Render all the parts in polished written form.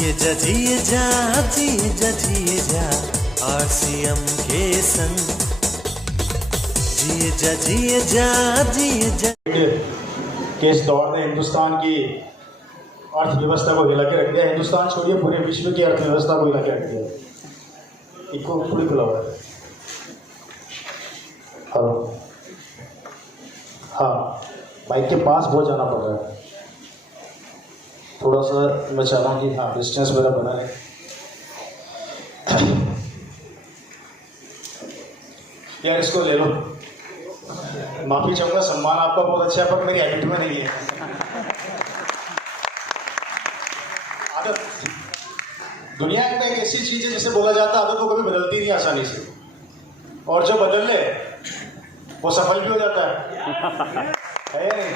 जिए जा RCM के संग जिए जा के इस दौर ने हिंदुस्तान की अर्थव्यवस्था को हिला के रख दिया। हिंदुस्तान छोड़िए, पूरे विश्व की अर्थव्यवस्था को हिला के रख दिया। इको थोड़ी खुला हुआ है। हेलो, हाँ, बाइक के पास बहुत जाना पड़ रहा है। थोड़ा सा मैं चाह रहा हूँ कि हाँ डिस्टेंस मेरा बना है। यार इसको ले लो, माफी चाहूंगा, सम्मान आपका बहुत अच्छा है पर मेरी हैबिट में नहीं है। आदत दुनिया में एक ऐसी चीज है जिसे बोला जाता है आदत वो कभी बदलती नहीं आसानी से, और जो बदल ले वो सफल भी हो जाता है या नहीं?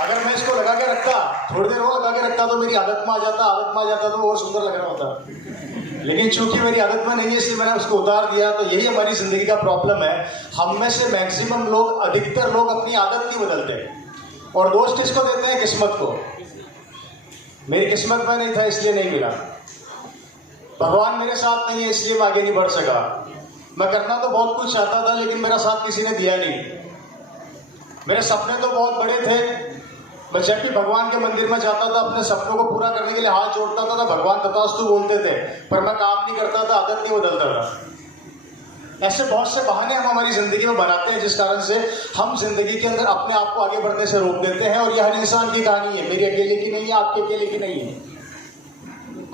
अगर मैं इसको लगा के रखता, थोड़ी देर और लगा के रखता तो मेरी आदत में आ जाता तो और सुंदर लग रहा होता। लेकिन चूंकि मेरी आदत में नहीं है इसलिए मैंने उसको उतार दिया। तो यही हमारी जिंदगी का प्रॉब्लम है। हम में से मैक्सिमम लोग, अधिकतर लोग अपनी आदत नहीं बदलते। और दोष किसको देते हैं? किस्मत को। मेरी किस्मत में नहीं था इसलिए नहीं मिला, भगवान मेरे साथ नहीं है इसलिए मैं आगे नहीं बढ़ सका। मैं करना तो बहुत कुछ चाहता था लेकिन मेरा साथ किसी ने दिया नहीं। मेरे सपने तो बहुत बड़े थे। मैं जब भी भगवान के मंदिर में जाता था अपने सपनों को पूरा करने के लिए हाथ जोड़ता था तो भगवान तथास्तु बोलते थे, पर मैं काम नहीं करता था, आदत नहीं बदलता था। ऐसे बहुत से बहाने हम हमारी जिंदगी में बनाते हैं जिस कारण से हम जिंदगी के अंदर अपने आप को आगे बढ़ने से रोक देते हैं। और यह हर इंसान की कहानी है, मेरी अकेले की नहीं है, आपके अकेले की नहीं है।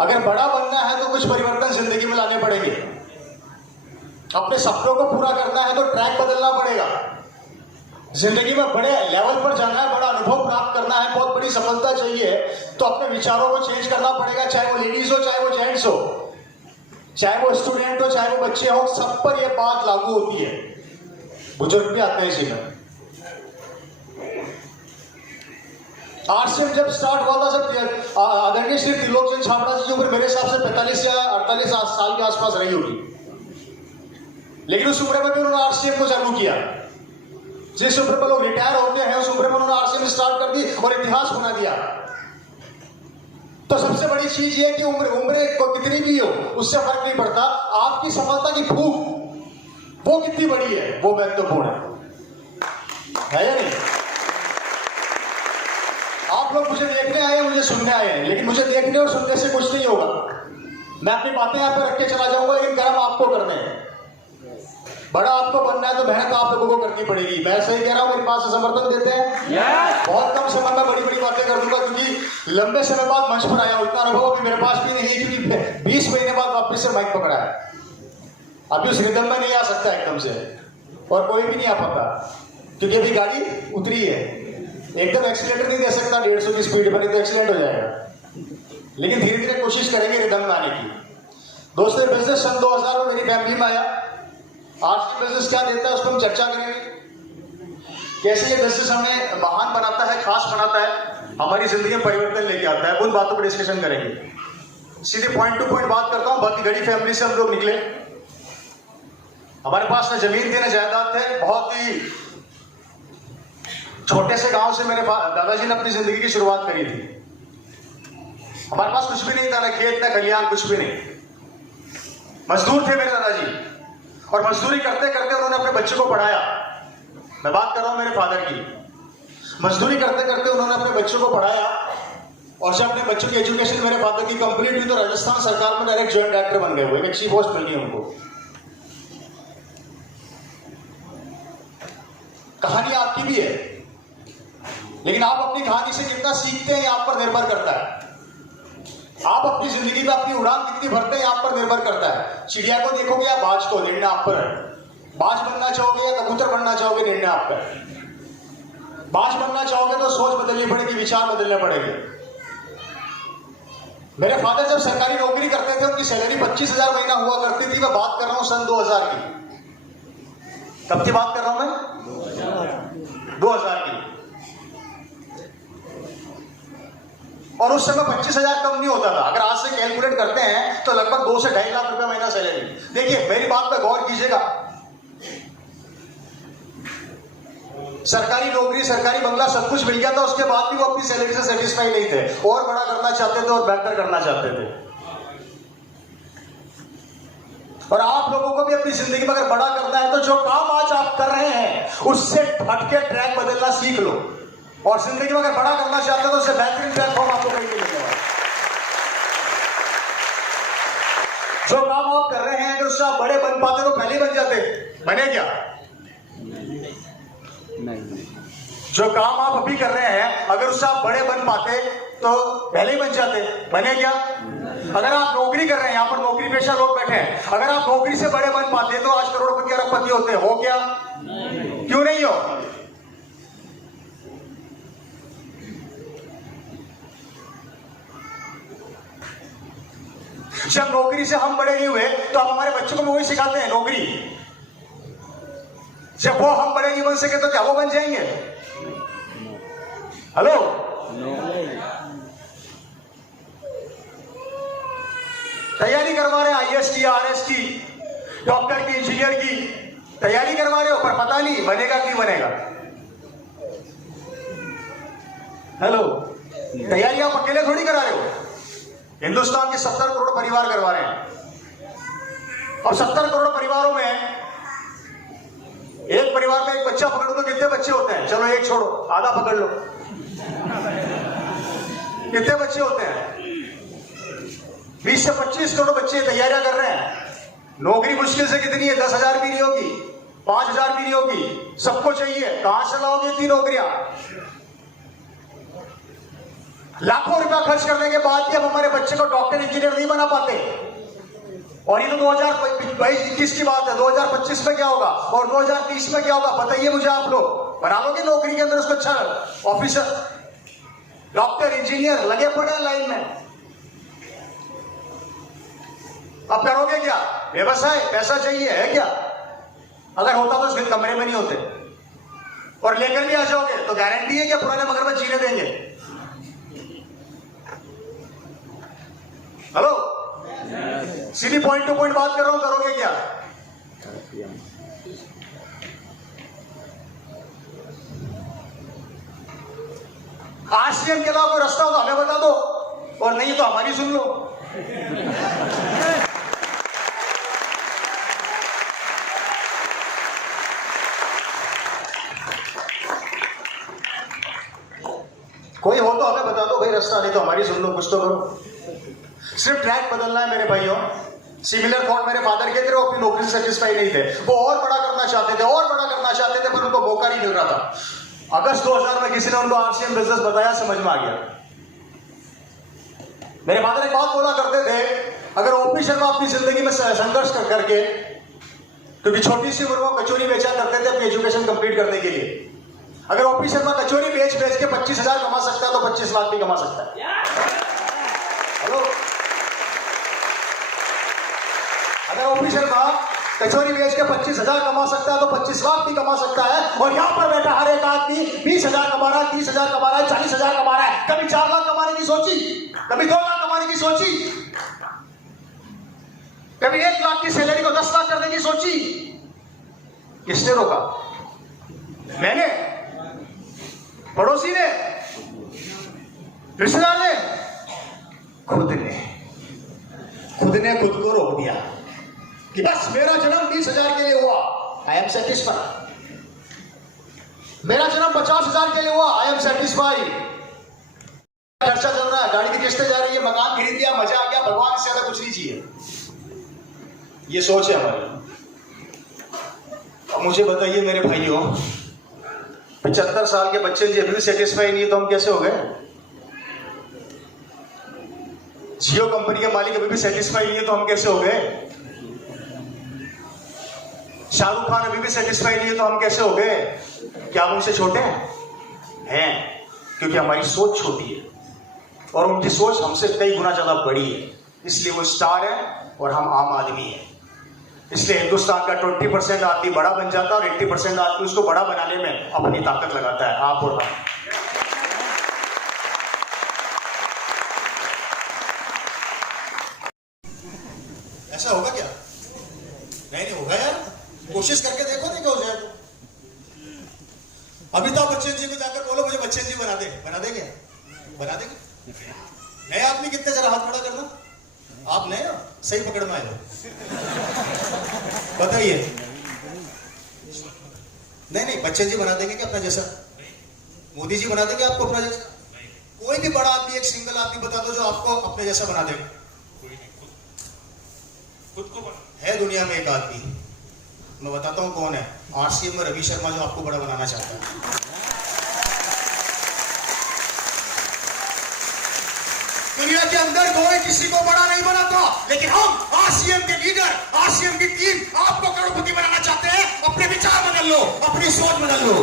अगर बड़ा बनना है तो कुछ परिवर्तन जिंदगी में लाने पड़ेंगे। अपने सपनों को पूरा करना है तो ट्रैक बदलना पड़ेगा। जिंदगी में बड़े लेवल पर जाना है, बड़ा अनुभव प्राप्त करना है, बहुत बड़ी सफलता चाहिए तो अपने विचारों को चेंज करना पड़ेगा। चाहे वो लेडीज हो, चाहे वो जेंट्स हो, चाहे वो स्टूडेंट हो, चाहे वो बच्चे हो, सब पर यह बात लागू होती है। बुजुर्ग भी आते हैं इसी में। RCM जब स्टार्ट हुआ था सब आदरणीय श्री त्रिलोकचंद छाबड़ा जी की उम्र मेरे हिसाब से 45 या 48 साल के आसपास रही होगी। लेकिन उस उम्र में भी उन्होंने RCM को चालू किया। जिस उम्र पर लोग रिटायर होते हैं उस उम्र में उन्होंने RCM स्टार्ट कर दी और इतिहास बना दिया। तो सबसे बड़ी चीज ये कि उम्र कितनी भी हो उससे फर्क नहीं पड़ता। आपकी सफलता की भूख वो कितनी बड़ी है वो महत्वपूर्ण है या नहीं? आप लोग मुझे देखने आए हैं, मुझे सुनने आए हैं, लेकिन मुझे देखने और सुनने से कुछ नहीं होगा। मैं अपनी बातें यहां पर रख के चला जाऊंगा लेकिन कर्म आपको करने हैं। बड़ा आपको बनना है तो मेहनत आप लोगों को करनी पड़ेगी। मैं सही कह रहा हूं? मेरे पास से समर्थन देते हैं। बहुत कम समय में बड़ी बड़ी बातें कर दूंगा क्योंकि लंबे समय बाद मंच पर आया हूं। इतना अनुभव अभी मेरे पास भी नहीं है क्योंकि 20 महीने बाद वापस से माइक पकड़ा है। अभी उस रिदम में नहीं आ सकता एकदम से, और कोई भी नहीं आ पाता क्योंकि अभी गाड़ी उतरी है। एकदम एक्सीलेटर नहीं दे सकता 150 की स्पीड पर, नहीं तो एक्सीडेंट हो जाएगा। लेकिन धीरे धीरे कोशिश करेंगे रिदम में आने की। दोस्तों, बिजनेस सन 2000 में मेरी फैमिली में आया। आज की बिजनेस क्या देता है उस पर हम चर्चा करेंगे। कैसे ये बिजनेस हमें महान बनाता है, खास बनाता है, हमारी जिंदगी में परिवर्तन लेके आता है, उन बातों पर डिस्कशन करेंगे। सीधे पॉइंट टू पॉइंट बात करता हूं। बहुत ही गरीब फैमिली से हम लोग निकले। हमारे पास न जमीन थी न जायदाद थे। बहुत ही छोटे से गांव से मेरे दादाजी ने अपनी जिंदगी की शुरुआत करी थी। हमारे पास कुछ भी नहीं था, न खेत न खलियान, कुछ भी नहीं। मजदूर थे मेरे दादाजी, और मजदूरी करते करते उन्होंने अपने बच्चे को पढ़ाया। मैं बात कर रहा हूं मेरे फादर की। मजदूरी करते करते उन्होंने अपने बच्चों को पढ़ाया, और जब अपने बच्चों की एजुकेशन मेरे फादर की कंप्लीट हुई तो राजस्थान सरकार में डायरेक्ट ज्वाइंट डायरेक्टर बन गए। वो एक अच्छी पोस्ट मिल गई उनको। कहानी आपकी भी है, लेकिन आप अपनी कहानी से कितना सीखते हैं आप पर निर्भर करता है। आप अपनी जिंदगी में अपनी उड़ान कितनी भरते हैं आप पर निर्भर करता है। चिड़िया को देखोगे या बाज को, निर्णय आप पर है। बाज बनना चाहोगे या कबूतर बनना चाहोगे, निर्णय आप पर है। बाज बनना चाहोगे तो सोच बदलनी पड़ेगी, विचार बदलने पड़ेंगे। मेरे फादर जब सरकारी नौकरी करते थे उनकी सैलरी 25,000 महीना हुआ करती थी। मैं बात कर रहा हूं सन 2000 की। कब की बात कर रहा हूं मैं? 2000 की। और उस समय 25,000 कम नहीं होता था। अगर आज से कैलकुलेट करते हैं तो लगभग 2 से 2.5 लाख रुपए महीना सैलरी। देखिए, मेरी बात पे गौर कीजिएगा। सरकारी नौकरी, सरकारी बंगला सब कुछ मिल गया था, उसके बाद भी वो अपनी सैलरी से सेटिस्फाई नहीं थे, और बड़ा करना चाहते थे और बेहतर करना चाहते थे। और आप लोगों को भी अपनी जिंदगी में अगर बड़ा करना है तो जो काम आज आप कर रहे हैं उससे हटके ट्रैक बदलना सीख लो, और जिंदगी में अगर बड़ा करना चाहते हो तो उससे बेहतरीन प्लेटफॉर्म आपको कहीं नहीं मिलेगा। जो काम आप कर रहे हैं अगर उससे आप बड़े बन पाते तो पहले ही बन जाते, बने क्या? नहीं। जो काम आप अभी कर रहे हैं अगर उससे आप बड़े बन पाते तो पहले ही बन जाते, बने क्या? अगर आप नौकरी कर रहे हैं, यहां पर नौकरी पेशा लोग बैठे हैं, अगर आप नौकरी से बड़े बन पाते तो आज करोड़पति अरबपति होते, हो क्या? क्यों नहीं हो? जब नौकरी से हम बड़े नहीं हुए तो हम हमारे बच्चों को भी वही सिखाते हैं, नौकरी। जब वो हम बड़े नहीं बन सके तो क्या वो बन जाएंगे? हेलो, तैयारी करवा रहे हैं आईएएस की, आरएस की, डॉक्टर की, इंजीनियर की तैयारी करवा रहे हो, पर पता नहीं बनेगा कि बनेगा। हेलो, तैयारी आप अकेले थोड़ी करा रहे हो, हिंदुस्तान के 70 करोड़ परिवार करवा रहे हैं। और 70 करोड़ परिवारों में एक परिवार में एक बच्चा पकड़ो तो कितने बच्चे होते हैं? चलो एक छोड़ो, आधा पकड़ लो, कितने बच्चे होते हैं? 20 से 25 करोड़ बच्चे तैयारियां कर रहे हैं। नौकरी मुश्किल से कितनी है? 10,000 भी नहीं होगी, 5,000 भी नहीं होगी, सबको चाहिए। कहां से लाओगे इतनी नौकरियां? लाखों रुपया खर्च करने के बाद भी अब हमारे बच्चे को डॉक्टर, इंजीनियर नहीं बना पाते। और ये तो 2022-21 की बात है, 2025 में क्या होगा और 2030 में क्या होगा बताइए मुझे। आप लोग बना लोगे नौकरी के अंदर उसको अच्छा ऑफिसर, डॉक्टर, इंजीनियर लगे पड़े हैं लाइन में। अब करोगे क्या? व्यवसाय, पैसा चाहिए है क्या? अगर होता तो इस कमरे में नहीं होते, और लेकर भी आ जाओगे तो गारंटी है कि पुराने मगरमच्छ जीने देंगे। हेलो, सीधी पॉइंट टू पॉइंट बात कर रहा हूं, करोगे क्या? आरसीएम के अलावा कोई रास्ता हो तो हमें बता दो, और नहीं तो हमारी सुन लो। कोई हो तो हमें बता दो भाई रास्ता, नहीं तो हमारी सुन लो, कुछ तो करो। सिर्फ ट्रैक बदलना है मेरे भाइयों। सिमिलर थॉट मेरे फादर के थे, वो अपनी नौकरी से सेटिस्फाई नहीं थे, वो और बड़ा करना चाहते थे, और बड़ा करना चाहते थे, पर उनको मौका नहीं मिल रहा था। अगस्त 2000 में किसी ने उनको आरसीएम बिजनेस बताया, समझ में आ गया। मेरे फादर एक बात बोला करते थे, अगर ओपी शर्मा अपनी जिंदगी में संघर्ष करके, क्योंकि छोटी सी उम्र में कचौरी बेचा करते थे अपनी एजुकेशन कंप्लीट करने के लिए, अगर ओपी शर्मा कचौरी बेच के 25,000 कमा सकता है तो 25 लाख भी कमा सकता है। हेलो, अगर ओपी शर्मा कचौरी बेच के 25,000 कमा सकता है तो 25 लाख भी कमा सकता है। और यहां पर बैठा हर एक आदमी 20,000 कमा रहा है, 30,000 कमा रहा है, 40,000 कमा रहा है। कभी 4 लाख कमाने की सोची, कभी 2 लाख कमाने की सोची, कभी 1 लाख की सैलरी को 10 लाख करने की सोची? किसने रोका? मैंने, पड़ोसी ने, रिश्तेदार ने, खुद ने खुद को रोक दिया कि बस मेरा जन्म 20,000 के लिए हुआ, आई एम सेटिस्फाइड। मेरा जन्म 50,000 के लिए हुआ, आई एम सेटिस्फाइड। खर्चा चल रहा है, गाड़ी की किस्तें जा रही है, मकान खरीद लिया, मजा आ गया, भगवान से ज्यादा कुछ नहीं चाहिए। ये सोच है हमारी। अब मुझे बताइए मेरे भाइयों, 75 साल के बच्चे जी अभी भी सेटिस्फाई नहीं है तो हम कैसे हो गए? जियो कंपनी के मालिक अभी भी सेटिस्फाई नहीं है तो हम कैसे हो गए? शाहरुख खान अभी भी सेटिस्फाई नहीं है तो हम कैसे हो गए? क्या हम उनसे छोटे हैं? क्योंकि हमारी सोच छोटी है और उनकी सोच हमसे कई गुना ज्यादा बड़ी है, इसलिए वो स्टार है और हम आम आदमी हैं। इसलिए हिंदुस्तान का 20% आदमी बड़ा बन जाता है और 80% आदमी उसको बड़ा बनाने में अपनी ताकत लगाता है। आप और हम। ऐसा होगा क्या? नहीं होगा यार, कोशिश करके देखो, नहीं क्या हो जाए तो। अमिताभ बच्चन जी को जाकर बोलो मुझे बच्चन जी बना दे, बना देंगे? बना देंगे? नए आदमी कितने, जरा हाथ खड़ा करना। आप नए हो, सही पकड़ में आए हो, बताइए। नहीं, बच्चन जी बना देंगे क्या अपना जैसा? मोदी जी बना देंगे आपको अपना जैसा? कोई भी बड़ा आदमी, एक सिंगल आदमी बता दो जो आपको अपने जैसा बना देगा। खुद को है दुनिया में एक आदमी, मैं बताता हूं कौन है। आरसीएम में रवि शर्मा, जो आपको बड़ा बनाना चाहता है। दुनिया के अंदर कोई किसी को बड़ा नहीं बनाता, लेकिन हम आरसीएम के लीडर, आरसीएम की टीम आपको करोड़पति बनाना चाहते हैं। अपने विचार बदल लो, अपनी सोच बदल लो।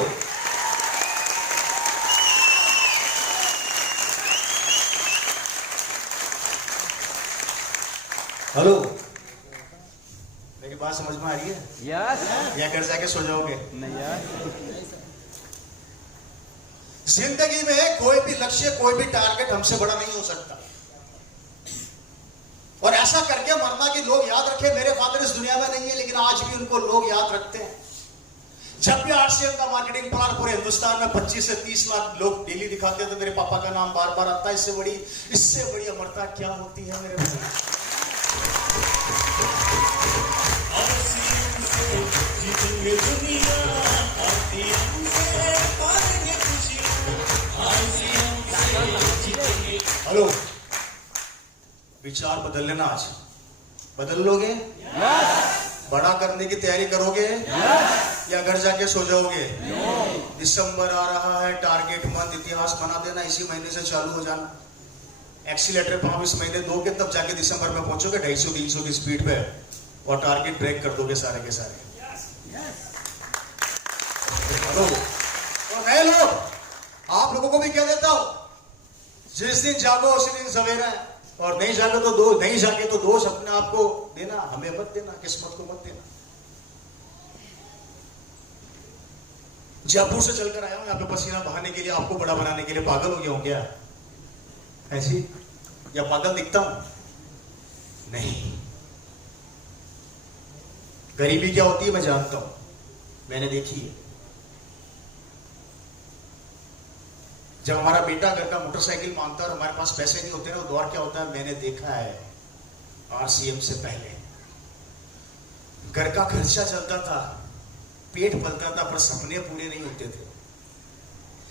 हेलो, मेरी बात समझ में आ रही है? यस। या घर जाके सो जाओगे? नहीं यार। जिंदगी में कोई भी लक्ष्य, कोई भी टारगेट हमसे बड़ा नहीं हो सकता। और ऐसा करके मरना कि लोग याद रखे मेरे फादर इस दुनिया में नहीं है, लेकिन आज भी उनको लोग याद रखते हैं। जब भी आरसीएम का मार्केटिंग प्लान पूरे हिंदुस्तान में 25 से 30 लाख लोग डेली दिखाते हैं, तो मेरे पापा का नाम बार बार आता है। इससे बड़ी अमरता क्या होती है मेरे भाई? हेलो, विचार बदल लेना, आज बदल लोगे? बड़ा करने की तैयारी करोगे या घर जाके सो जाओगे? दिसंबर आ रहा है, टारगेट मंथ, इतिहास बना देना, इसी महीने से चालू हो जाना। एक्सीलेटर पंप इस महीने दोगे, तब जाके दिसंबर में पहुंचोगे 250-300 की स्पीड पे, और टारगेट ब्रेक कर दोगे सारे के सारे। हेलो, तो नए लोग, आप लोगों को भी कह देता हूं, जिस दिन जागो उसी दिन सवेरा है, और नहीं जागे तो दोष अपने आप को देना, हमें मत देना, किस्मत को मत देना। जयपुर से चलकर आया हूं यहाँ पे पसीना बहाने के लिए, आपको बड़ा बनाने के लिए। पागल हो गया हूं क्या ऐसी, या पागल दिखता हूं? नहीं। गरीबी क्या होती है मैं जानता हूं, मैंने देखी है। जब हमारा बेटा घर का मोटरसाइकिल मांगता है और हमारे पास पैसे नहीं होते ना, वो दौर क्या होता है मैंने देखा है। आरसीएम से पहले घर का खर्चा चलता था, पेट पलता था, पर सपने पूरे नहीं होते थे।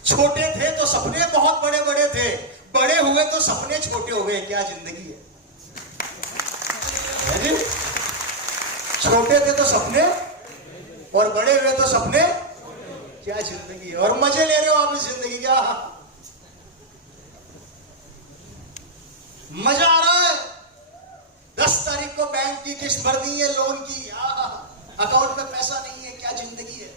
छोटे थे तो सपने बहुत बड़े बड़े थे, बड़े हुए तो सपने छोटे हो गए। क्या जिंदगी है जी? छोटे थे तो सपने, और बड़े हुए तो सपने। क्या जिंदगी है? और मजे ले रहे हो आप इस जिंदगी का? मजा आ रहा है? 10 तारीख को बैंक की किस्त भर दी है लोन की, अकाउंट में पैसा नहीं है। क्या जिंदगी है?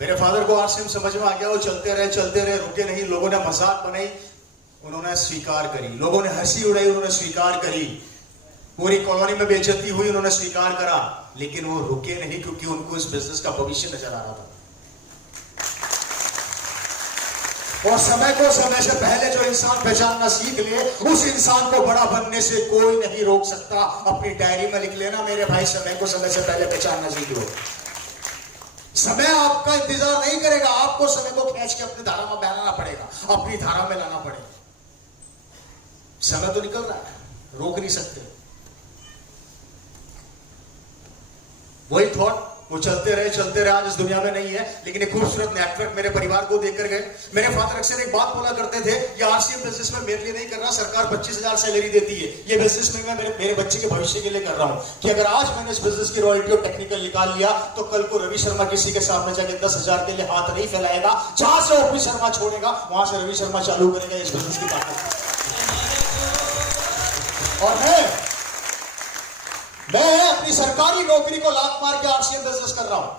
मेरे फादर को आरसीएम समझ में आ गया, वो चलते रहे, रुके नहीं। लोगों ने मजाक बनाई, उन्होंने स्वीकार करी। लोगों ने हंसी उड़ाई, उन्होंने स्वीकार करी। पूरी कॉलोनी में बेइज्जती हुई, उन्होंने स्वीकार करा। लेकिन वो रुके नहीं, क्योंकि उनको इस बिजनेस का भविष्य नजर आ रहा था। और समय को समय से पहले जो इंसान पहचानना सीख ले, उस इंसान को बड़ा बनने से कोई नहीं रोक सकता। अपनी डायरी में लिख लेना मेरे भाई, समय को समय से पहले पहचानना सीख लो। समय आपका इंतजार नहीं करेगा, आपको समय को खींच के अपनी धारा में बहना पड़ेगा, अपनी धारा में लाना पड़ेगा। समय तो निकल रहा है, रोक नहीं सकते। वही थॉट, वो चलते रहे, आज इस दुनिया में नहीं है, लेकिन एक खूबसूरत नेटवर्क मेरे परिवार को देकर गए। मेरे फादर अक्सर एक बात बोला करते थे, ये आरसीएम बिजनेस में मेरे लिए नहीं कर रहा, सरकार 25,000 सैलरी देती है, ये बिजनेस में मैं मेरे बच्चे के भविष्य के लिए कर रहा हूं। कि अगर आज मैंने इस बिजनेस की रॉयल्टी और टेक्निकल निकाल लिया, तो कल को रवि शर्मा किसी के सामने जाके 10,000 के लिए हाथ नहीं फैलाएगा। जहां से रवि शर्मा छोड़ेगा, वहां से रवि शर्मा चालू करेगा इस बिजनेस की ताकत। और मैं अपनी सरकारी नौकरी को लात मार के आरसीएम बिजनेस कर रहा हूं।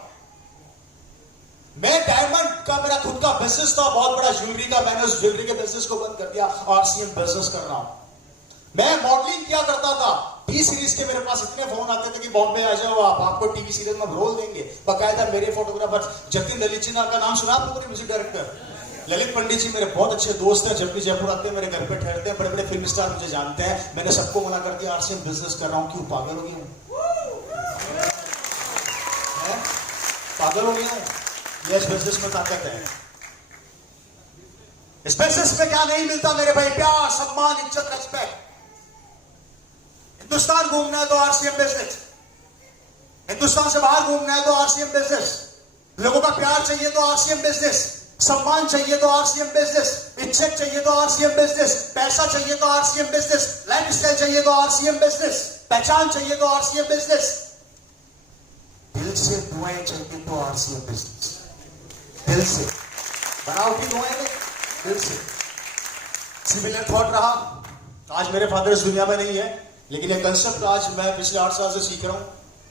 मैं डायमंड का मेरा खुद का बिजनेस था, बहुत बड़ा ज्वेलरी का, मैंने उस ज्वेलरी के बिजनेस को बंद कर दिया, आरसीएम बिजनेस कर रहा हूं। मैं मॉडलिंग किया करता था, टी सीरीज के मेरे पास इतने फोन आते थे कि बॉम्बे आ जाओ आप, आपको टीवी सीरीज में रोल देंगे। बकायदा मेरे फोटोग्राफर जतिन ललित जी का नाम सुना आप लोगों ने, म्यूजिक डायरेक्टर, ललित पंडित जी मेरे बहुत अच्छे दोस्त हैं, जब भी जयपुर आते हैं मेरे घर पे ठहरते हैं, बड़े बड़े फिल्म स्टार मुझे जानते हैं। मैंने सबको मना कर दिया आरसीएम बिजनेस कर रहा हूं। क्यों, पागल हो गया? पागल हो गया? ये इस बिजनेस में ताकत है। इस बिजनेस में क्या नहीं मिलता मेरे भाई? प्यार, सम्मान, इज्जत, रेस्पेक्ट। हिंदुस्तान घूमना है तो आरसीएम बिजनेस, हिंदुस्तान से बाहर घूमना है तो आरसीएम बिजनेस, लोगों का प्यार चाहिए तो आरसीएम बिजनेस, सम्मान चाहिए तो आरसीएम बिजनेस, इज्जत चाहिए तो आरसीएम बिजनेस, पैसा चाहिए तो आरसीएम बिजनेस, लाइफस्टाइल चाहिए तो आरसीएम बिजनेस, पहचान चाहिए तो आरसीएम बिजनेस, दिल से दुआएं चाहिए तो आरसीएम बिजनेस। दिल से बनावटी दुआएं नहीं, दिल से। सिमिलर थॉट रहा। आज मेरे फादर इस दुनिया में नहीं है, लेकिन ये कंसेप्ट आज मैं पिछले 8 साल से सीख रहा हूं,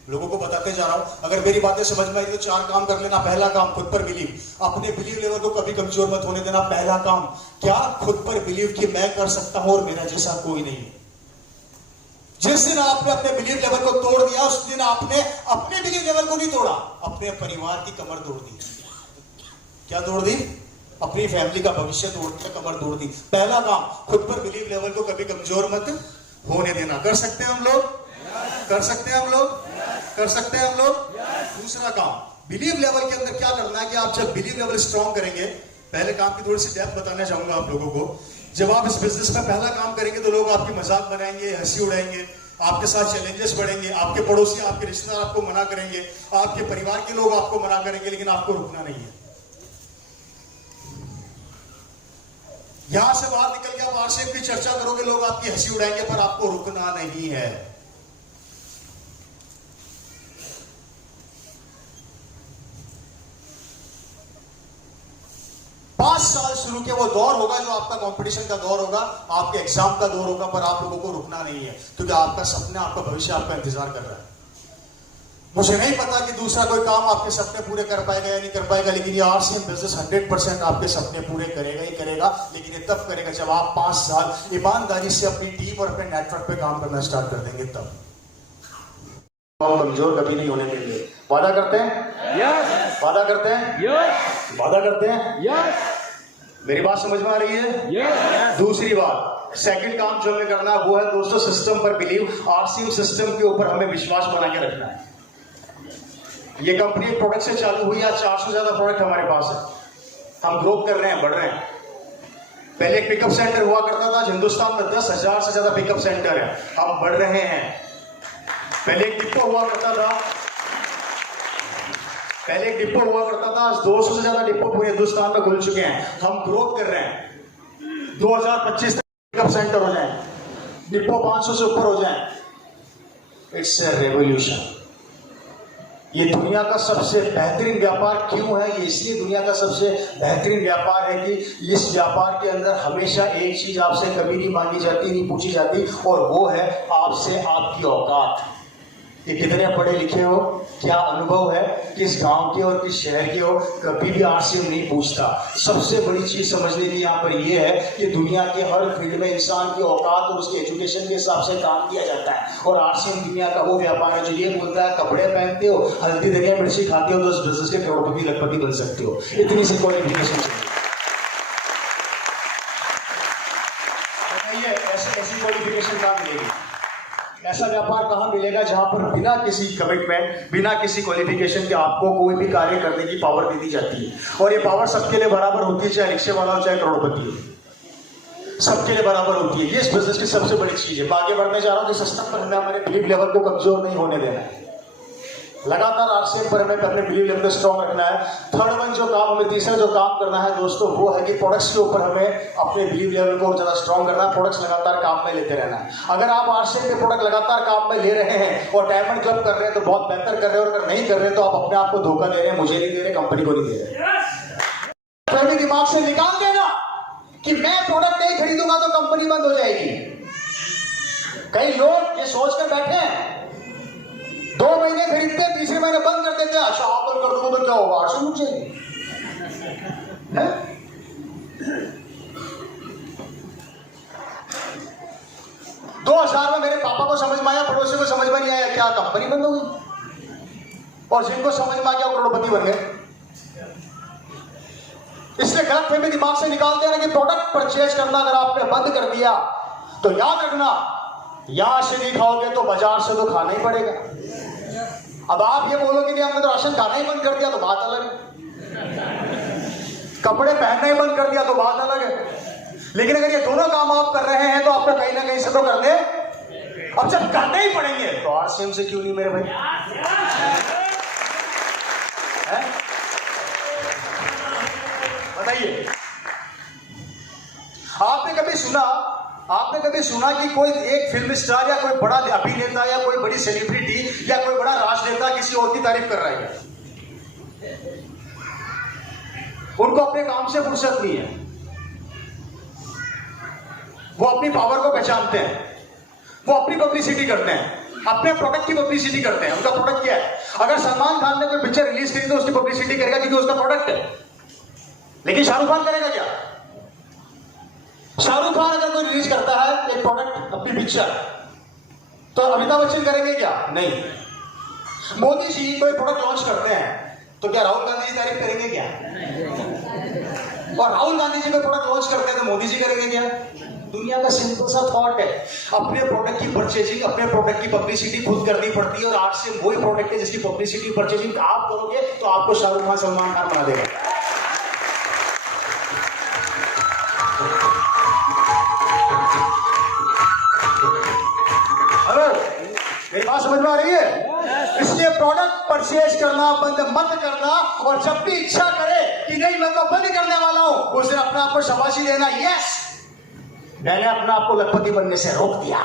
लोगों को बताते जा रहा हूं। अगर मेरी बातें समझ में आई तो 4 काम कर लेना। पहला काम, खुद पर बिलीव। अपने बिलीव लेवल को कभी कमजोर मत होने देना। पहला काम क्या? खुद पर बिलीव कि मैं कर सकता हूं और मेरा जैसा कोई नहीं है। जिस दिन आपने अपने बिलीव लेवल को तोड़ दिया, उस दिन आपने अपने बिलीव लेवल को नहीं तोड़ा, अपने परिवार की कमर तोड़ दी। क्या तोड़ दी? अपनी फैमिली का भविष्य तोड़ दिया, कमर तोड़ दी। पहला काम, खुद पर बिलीव लेवल को कभी कमजोर मत होने देना। कर सकते हैं हम लोग? कर सकते हैं हम लोग? कर सकते हैं हम लोग? दूसरा काम, बिलीव लेवल के अंदर क्या करना है कि आप जब बिलीव लेवल स्ट्रॉन्ग करेंगे, पहले काम की थोड़ी सी डेप्थ बताना चाहूंगा आप लोगों को। जब आप इस बिजनेस में पहला काम करेंगे तो लोग आपकी मजाक बनाएंगे, हंसी उड़ाएंगे, आपके साथ चैलेंजेस बढ़ेंगे, आपके पड़ोसी, आपके रिश्तेदार आपको मना करेंगे, आपके परिवार के लोग आपको मना करेंगे, लेकिन आपको रुकना नहीं है। यहां से बाहर निकल के आप आरसीएम की चर्चा करोगे, लोग आपकी हंसी उड़ाएंगे, पर आपको रुकना नहीं है। 5 साल शुरू के वो दौर होगा जो आपका कंपटीशन का दौर होगा, आपके एग्जाम का दौर होगा, पर आप लोगों को रुकना नहीं है, क्योंकि आपका सपना, आपका भविष्य आपका इंतजार कर रहा है। मुझे नहीं पता कि दूसरा कोई काम आपके सपने पूरे कर पाएगा या नहीं कर पाएगा, लेकिन ये आरसीएम बिजनेस 100% आपके सपने पूरे करेगा ही करेगा। लेकिन ये तब करेगा जब आप 5 साल ईमानदारी से अपनी टीम और अपने नेटवर्क पे काम करना स्टार्ट कर देंगे, तब हम कमजोर कभी नहीं होने देंगे। वादा करते हैं? यस। वादा करते हैं? यस। वादा करते हैं? यस। मेरी बात समझ में आ रही है? यस। दूसरी बात, सेकंड काम जो हमें करना है वो है दोस्तों सिस्टम पर बिलीव। आरसीएम सिस्टम के ऊपर हमें विश्वास बना के रखना है। ये कंपनी एक प्रोडक्ट से चालू हुई, आज 400 से ज्यादा प्रोडक्ट हमारे पास है। हम ग्रोथ कर रहे हैं, बढ़ रहे हैं। पहले एक पिकअप सेंटर हुआ करता था, हिंदुस्तान में 10,000 से ज्यादा पिकअप सेंटर है, हम बढ़ रहे हैं। पहले एक डिपो हुआ करता था, पहले एक डिपो हुआ करता था, आज 200 से ज्यादा डिपो पूरे हिंदुस्तान में खुल चुके हैं। हम ग्रोथ कर रहे हैं। 2025 तक पिकअप सेंटर हो जाए, डिपो 500 से ऊपर हो जाए। It's a revolution. ये दुनिया का सबसे बेहतरीन व्यापार क्यों है? ये इसलिए दुनिया का सबसे बेहतरीन व्यापार है कि इस व्यापार के अंदर हमेशा एक चीज आपसे कभी नहीं मांगी जाती, नहीं पूछी जाती, और वो है आपसे आपकी औकात। कि कितने पढ़े लिखे हो, क्या अनुभव है, किस गांव के और किस शहर के हो, कभी भी आरसीएम नहीं पूछता। सबसे बड़ी चीज समझने की यहाँ पर यह है कि दुनिया के हर फील्ड में इंसान की औकात और उसके एजुकेशन के हिसाब से काम किया जाता है। और आरसीएम दुनिया का वो व्यापार है जो ये बोलता है कपड़े पहनते हो, हल्दी धनिया मिर्ची खाते हो तो उस बिजनेस के करोड़पति लखपति बन सकते हो। इतनी सी क्वालिफिकेशन चाहिए। ऐसी क्वालिफिकेशन कहाँ मिलेगी? ऐसा व्यापार कहां मिलेगा जहां पर बिना किसी कमिटमेंट, बिना किसी क्वालिफिकेशन के आपको कोई भी कार्य करने की पावर दे दी जाती है। और ये पावर सबके लिए बराबर होती है, चाहे रिक्शे वाला हो चाहे करोड़पति हो, सबके लिए बराबर होती है। ये इस बिजनेस की सबसे बड़ी चीज है। आगे बढ़ने जा रहा हूं कि सिस्टम पर हमें हमारे बिलीव लेवल को कमजोर नहीं होने देना है। लगातार आरसीएम पर हमें अपने बिलीव लेवल को स्ट्रॉन्ग रखना है। थर्ड वन जो काम हमें, तीसरा जो काम करना है दोस्तों, वो है कि प्रोडक्ट्स के ऊपर हमें अपने बिलीव लेवल को ज्यादा स्ट्रॉन्ग करना है। प्रोडक्ट्स लगातार काम में लेते रहना है। अगर आप आरसीएम के प्रोडक्ट लगातार काम में ले रहे हैं और डायमंड क्लब कर रहे हैं तो बहुत बेहतर कर रहे हैं, और अगर नहीं कर रहे तो आप अपने आप को धोखा दे रहे हैं। मुझे नहीं दे रहे, कंपनी को नहीं दे रहे। तो दिमाग से निकाल देना कि मैं प्रोडक्ट नहीं खरीदूंगा तो कंपनी बंद हो जाएगी। कई लोग ये सोचकर बैठे हैं 2 महीने खरीदते, तीसरे महीने बंद कर देते हैं। अच्छा आप बंद कर दो तो क्या होगा? 800 रुक जाएगी। 2000 में मेरे पापा को समझ में आया, पड़ोसी को समझ में नहीं आया, क्या कंपनी बंद हो गई? और जिनको समझ में आ गया करोड़पति बन गए। इसलिए गलतफहमी दिमाग से निकालते हैं ना कि प्रोडक्ट परचेज करना अगर आपने बंद कर दिया तो याद रखना, यहां से नहीं खाओगे तो बाजार से तो खाना ही पड़ेगा। अब आप ये बोलोगे कि हमने तो राशन खाना ही बंद कर दिया तो बात अलग है, कपड़े पहनना ही बंद कर दिया तो बात अलग है। लेकिन अगर ये दोनों काम आप कर रहे हैं तो आपको कहीं ना कहीं से तो करने, अब जब करने ही पड़ेंगे तो आरसीएम से क्यों नहीं मेरे भाई? बताइए, आपने कभी सुना कि कोई एक फिल्म स्टार या कोई बड़ा अभिनेता या कोई बड़ी सेलिब्रिटी या कोई बड़ा राजनेता किसी और की तारीफ कर रहा है? उनको अपने काम से फुर्सत नहीं है, वो अपनी पावर को पहचानते हैं, वो अपनी पब्लिसिटी करते हैं, अपने प्रोडक्ट की पब्लिसिटी करते हैं। उनका प्रोडक्ट क्या है? अगर सलमान खान ने कोई पिक्चर रिलीज करी तो उसकी पब्लिसिटी करेगा क्योंकि उसका प्रोडक्ट है। लेकिन शाहरुख खान करेगा क्या? शाहरुख खान अगर कोई रिलीज करता है एक प्रोडक्ट, अपनी पिक्चर, तो अमिताभ बच्चन करेंगे क्या? नहीं। मोदी जी कोई प्रोडक्ट लॉन्च करते हैं तो क्या राहुल गांधी जी तारीफ करेंगे क्या? और राहुल गांधी जी कोई प्रोडक्ट लॉन्च करते हैं तो मोदी जी करेंगे क्या? दुनिया का सिंपल सा थॉट है, अपने प्रोडक्ट की परचेजिंग, अपने प्रोडक्ट की पब्लिसिटी खुद करनी पड़ती है। और आज से वही प्रोडक्ट है जिसकी पब्लिसिटी परचेजिंग आप करोगे तो आपको शाहरुख खान, सलमान खान बना देगा। हेलो, मेरी बात समझ में आ रही है? इसलिए प्रोडक्ट परचेज करना बंद मत करना, और जब भी इच्छा करे कि नहीं मैं तो बंद करने वाला हूं, उसे अपने आप को शाबाशी देना, यस मैंने अपने आप को लखपति बनने से रोक दिया।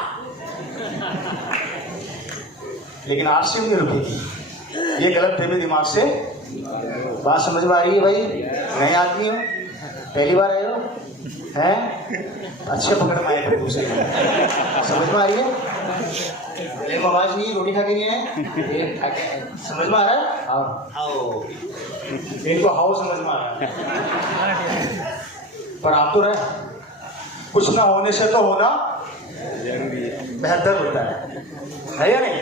लेकिन आरसीएम नहीं रुकेगी, ये गलत फहमी दिमाग से। बात समझ में आ रही है भाई? नए आदमी हो, पहली बार आए हो, हैं? अच्छे पकड़ में आए थे दूसरे, समझ में आ रही है? आवाज नहीं, रोटी खा के नहीं है, समझ में आ रहा है? आओ, इनको हाउ समझ में आ रहा है, पर आप तो रहे, कुछ ना होने से तो होना बेहतर होता है या नहीं?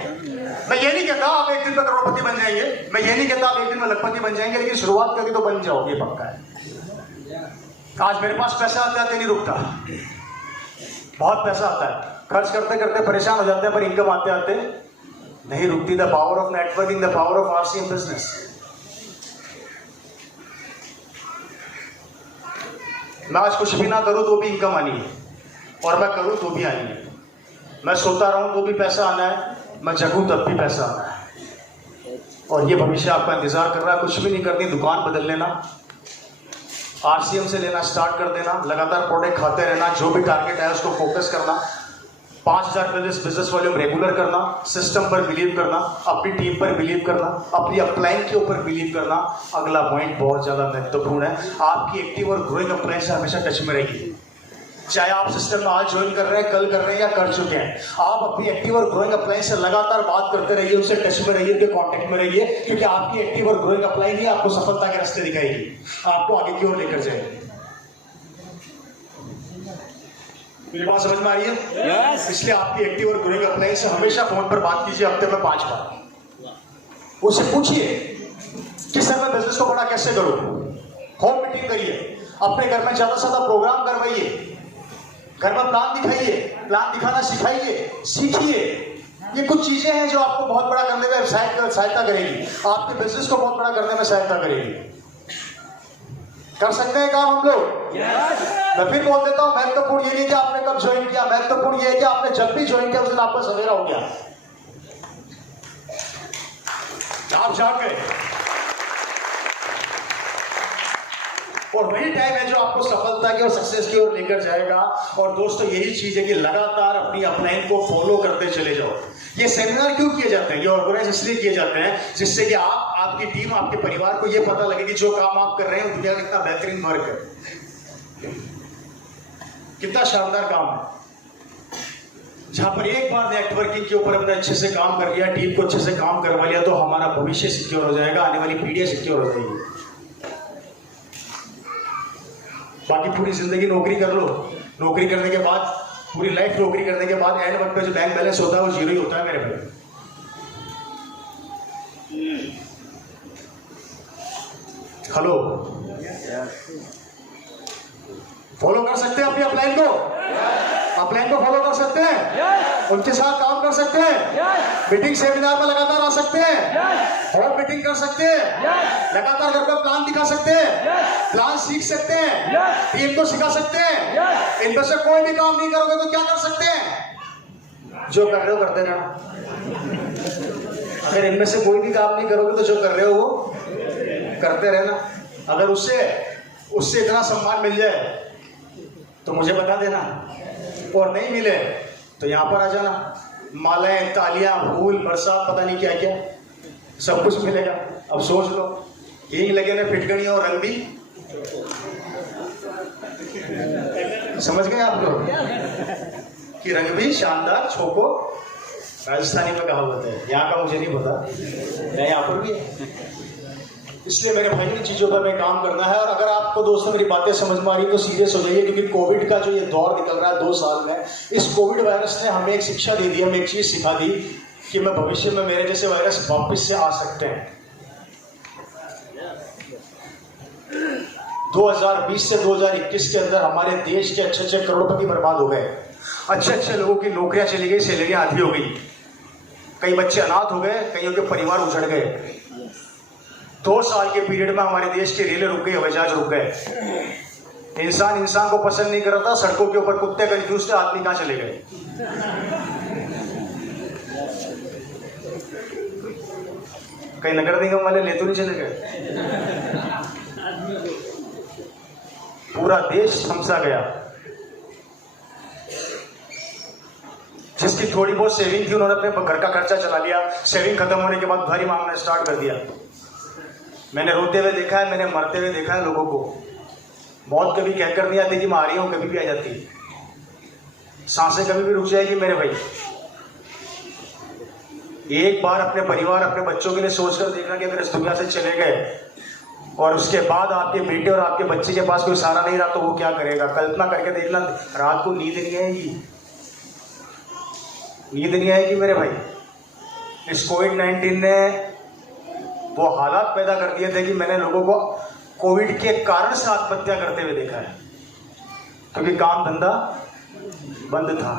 मैं ये नहीं कहता आप एक दिन में करोड़पति बन जाएंगे, मैं ये नहीं कहता आप एक दिन में लखपति बन जाएंगे, लेकिन शुरुआत करके तो बन जाओगे, पक्का है। आज मेरे पास पैसा आता है तो नहीं रुकता, बहुत पैसा आता है, खर्च करते करते परेशान हो जाते हैं, पर इनकम आते आते नहीं रुकती। The power of networking, the power of RCM business. मैं आज कुछ भी ना करूं तो भी इनकम आनी है, और मैं करूं तो भी आनी है। मैं सोता रहूं तो भी पैसा आना है, मैं जगूं तब भी पैसा आना है। और ये भविष्य आपका इंतजार कर रहा है। कुछ भी नहीं करनी, दुकान बदल लेना, आरसीएम से लेना स्टार्ट कर देना, लगातार प्रोडक्ट खाते रहना, जो भी टारगेट है उसको फोकस करना, 5000 बिजनेस वॉल्यूम रेगुलर करना, सिस्टम पर बिलीव करना, अपनी टीम पर बिलीव करना, अपनी अपलाइन के ऊपर बिलीव करना। अगला पॉइंट बहुत ज्यादा महत्वपूर्ण है, आपकी एक्टिव और ग्रोइंग अपलाइन से हमेशा टच में रहेगी। चाहे आप सिस्टम में आज ज्वाइन कर रहे हैं, कल कर रहे हैं या कर चुके हैं, आप अपनी एक्टिव और ग्रोइंग अपलाइन से लगातार बात करते रहिए, उससे टच में रहिए, उनके कॉन्टेक्ट में रहिए, क्योंकि आपकी एक्टिव और ग्रोइंग अपलाइन ही आपको सफलता के रास्ते दिखाएगी, आपको आगे की ओर लेकर जाएगी। मेरी बात समझ में आ रही है? yes. इसलिए आपकी एक्टिव और ग्रोइंग अपलाइन से हमेशा फोन पर बात कीजिए, हफ्ते में 5 बार। उससे पूछिए कि सर मैं बिजनेस को बड़ा कैसे करूं। होम मीटिंग करिए, अपने घर में ज्यादा से ज्यादा प्रोग्राम करवाइए, घर में प्लान दिखाइए, प्लान दिखाना सिखाइए, सीखिए। ये कुछ चीजें हैं जो आपको बहुत बड़ा करने में सहायता करेगी, आपके बिजनेस को बहुत बड़ा करने में सहायता करेगी। कर सकते हैं काम हम लोग? yes. मैं फिर बोल देता हूं, महत्वपूर्ण ये नहीं कि आपने कब ज्वाइन किया, महत्वपूर्ण ये है कि आपने जब भी ज्वाइन किया उस दिन आपका सवेरा हो गया, आप जाग गए। और वही टाइम है जो आपको सफलता की और सक्सेस की ओर लेकर जाएगा। और दोस्तों यही चीज है कि लगातार अपनी अपलाइन को फॉलो करते चले जाओ। ये सेमिनार क्यों किए जाते हैं? ये ऑर्गेनाइज इसलिए किए जाते हैं जिससे कि आप, आपकी टीम, आपके परिवार को ये पता लगे कि जो काम आप कर रहे हैं दुनिया का कितना बेहतरीन वर्क है, कितना शानदार काम है। जहां पर एक बार नेटवर्किंग के ऊपर हमने अच्छे से काम कर लिया, टीम को अच्छे से काम करवा लिया, तो हमारा भविष्य सिक्योर हो जाएगा, आने वाली पीढ़ियां सिक्योर हो जाएगी। बाकी पूरी जिंदगी नौकरी कर लो, नौकरी करने के बाद, पूरी लाइफ नौकरी करने के बाद एंड वक्त पे जो बैंक बैलेंस होता है वो जीरो ही होता है मेरे भाई। हेलो, फॉलो कर सकते हैं अपनी अपलाइन को? अपलाइन को फॉलो कर सकते हैं? उनके साथ काम कर सकते हैं? मीटिंग सेमिनार में लगातार आ सकते हैं? और मीटिंग कर सकते हैं? लगातार घर पर प्लान दिखा सकते हैं? प्लान सीख सकते हैं? टीम को सिखा सकते हैं? इनमें से कोई भी काम नहीं करोगे तो क्या कर सकते हैं? जो कर रहे हो करते रहना। अगर इनमें से कोई भी काम नहीं करोगे तो जो कर रहे हो वो करते रहना। अगर उससे इतना सम्मान मिल जाए तो मुझे बता देना, और नहीं मिले तो यहाँ पर आ जाना। मालाएं, तालियां, फूल, बरसात, पता नहीं क्या क्या सब कुछ मिलेगा। अब सोच लो, हींग लगे ने फिटकड़ी और रंग भी, समझ गए आप लोग कि रंग भी शानदार छोको। राजस्थानी में कहावत है, यहाँ का मुझे नहीं पता, मैं यहाँ पर भी है। इसलिए मेरे भाई इन चीज़ों पर मैं काम करना है। और अगर आपको दोस्तों मेरी बातें समझ में आ रही तो सीरियस हो जाइए, क्योंकि कोविड का जो ये दौर निकल रहा है 2 साल में, इस कोविड वायरस ने हमें एक शिक्षा दे दी, हमें एक चीज़ सिखा दी कि मैं भविष्य में मेरे जैसे वायरस वापस से आ सकते हैं। 2020 से 2021 के अंदर हमारे देश के अच्छे करोड़पति बर्बाद हो गए। अच्छे लोगों की नौकरियां चली गई, सैलरियां आधी हो गई, कई बच्चे अनाथ हो गए, कईयों के परिवार उजड़ गए। 2 साल के पीरियड में हमारे देश की रेलें रुक गई, हवाई जहाज रुक गए। इंसान को पसंद नहीं कर रहा था, सड़कों के ऊपर कुत्ते कंफ्यूज थे, आदमी कहां चले गए? कई नगर निगम वाले ले तो नहीं चले गए? पूरा देश थमसा गया। जिसकी थोड़ी बहुत सेविंग थी उन्होंने अपने घर का खर्चा चला लिया। सेविंग खत्म होने के बाद उधारी मांगना स्टार्ट कर दिया। मैंने रोते हुए देखा है, मैंने मरते हुए देखा है लोगों को। मौत कभी कहकर नहीं आती कि मैं आ रही हूं, कभी भी आ जाती है। सांसें कभी भी रुक जाएगी मेरे भाई। एक बार अपने परिवार, अपने बच्चों के लिए सोचकर देखना कि अगर इस दुनिया से चले गए और उसके बाद आपके बेटे और आपके बच्चे के पास कोई सहारा नहीं रहा तो वो क्या करेगा? कल्पना करके देखना, रात को नींद नहीं आएगी, नींद नहीं आएगी मेरे भाई। इस कोविड-19 ने वो हालात पैदा कर दिए थे कि मैंने लोगों को कोविड के कारण से आत्महत्या करते हुए देखा है, क्योंकि काम धंधा बंद था।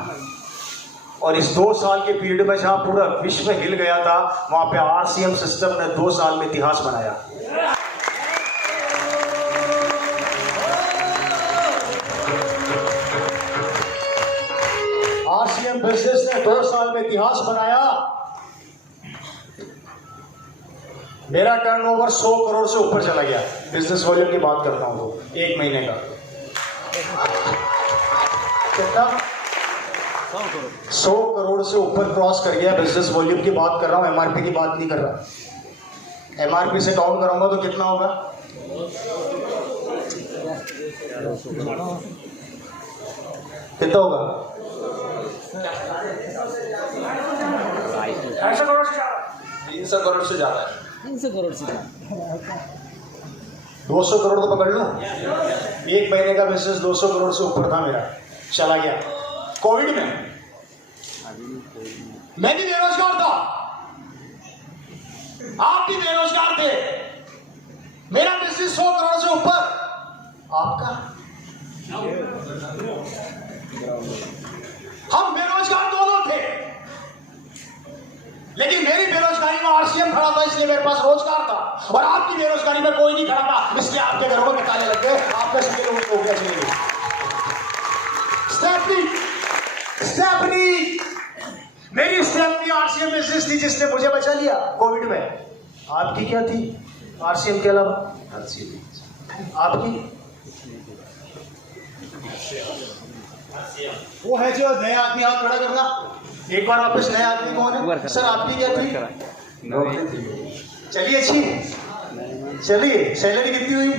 और इस 2 साल के पीरियड में जहां पूरा विश्व हिल गया था, वहां पे RCM सिस्टम ने 2 साल में इतिहास बनाया। RCM बिजनेस ने 2 साल में इतिहास बनाया। मेरा टर्नओवर 100 करोड़ से ऊपर चला गया। बिजनेस वॉल्यूम की बात करता हूं तो 1 महीने का कितना? 100 करोड़ से ऊपर क्रॉस कर गया। बिजनेस वॉल्यूम की बात कर रहा हूं, MRP की बात नहीं कर रहा। MRP से काउंट करूंगा तो कितना होगा? कितना होगा? 300 करोड़ से ज्यादा है। 300 करोड़ से 200 करोड़ तो पकड़ लो। 1 महीने का बिजनेस 200 करोड़ से ऊपर था मेरा, चला गया कोविड में। मैं भी बेरोजगार था, आप भी बेरोजगार थे। मेरा बिजनेस 100 करोड़ से ऊपर, आपका? हम बेरोजगार दोनों थे, लेकिन मेरी बेरोजगारी में RCM खड़ा था, इसलिए मेरे पास रोजगार था। और आपकी बेरोजगारी में कोई नहीं खड़ा था, इसलिए आपके घरों में ताले लग गए, आपके सभी लोगों को हो गया चले गए। स्टेपनी मेरी स्टेपनी RCM बिजनेस थी जिसने मुझे बचा लिया कोविड में। आपकी क्या थी RCM के अलावा? आपकी वो है जो नया आदमी, हाथ खड़ा करना एक बार वापस। नया आदमी कौन है सर? आपकी क्या थी? चलिए अच्छी, चलिए सैलरी कितनी हुई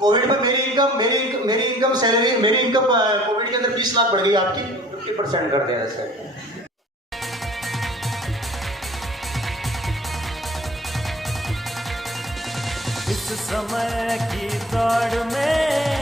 कोविड में? मेरी इनकम कोविड के अंदर 20 लाख बढ़ गई, आपकी 50% कर दिया सर। इस समय की दौड़ में